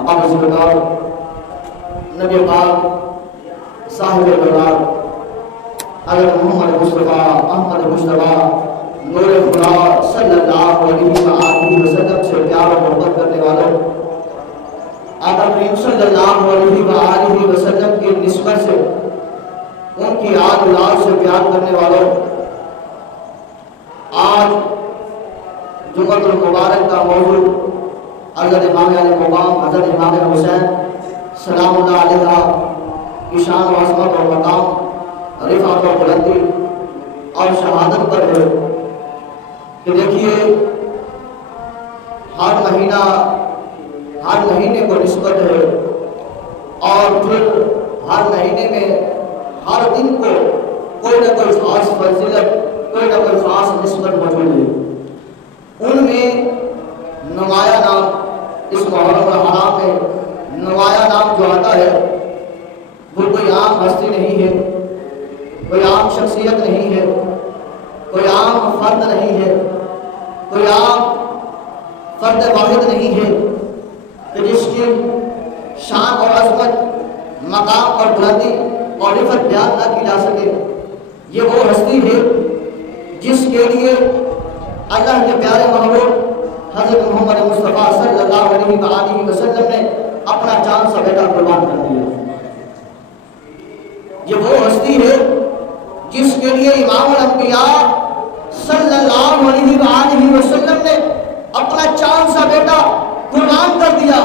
اقام الزکار نبی پاک صاحب القرار حضرت محمد مصطفیٰ احمد مصطفیٰ نور خدا صلی اللہ علیہ وآلہ وسلم سے پیار و محبت کرنے والوں، آقا کریم صلی اللہ علیہ وآلہ وسلم کی نسبت سے ان کی آل اولاد سے پیار کرنے والوں، آج جمعۃ المبارک کا موضوع حضرت امام علیہ مقام حضرت امام حسین سلام اللہ علیہ کی شان و عظمت اور مقام، رفعت و بلندی اور شہادت پر ہے کہ دیکھیے ہر مہینے کو نسبت ہے، اور پھر ہر مہینے میں ہر دن کو کوئی نہ کوئی خاص فضیلت، کوئی نہ کوئی خاص نسبت موجود ہے۔ ان میں نمایاں نام اس محرم الحرام میں نمایاں نام جو آتا ہے وہ کوئی عام ہستی نہیں ہے، کوئی عام شخصیت نہیں ہے، کوئی عام فرد نہیں ہے، کوئی عام فرد واحد نہیں ہے کہ جس کی شان اور عظمت، مقام اور بلندی اور رفعت بیان نہ کی جا سکے۔ یہ وہ ہستی ہے جس کے لیے اللہ کے پیارے محبوب حضرت محمد مصطفیٰ صلی اللہ علیہ وآلہ وسلم نے اپنا جان سا بیٹا قربان کر دیا۔ یہ وہ ہستی ہے جس کے لیے امام الانبیاء صلی اللہ علیہ وآلہ وسلم نے اپنا جان سا بیٹا قربان کر دیا۔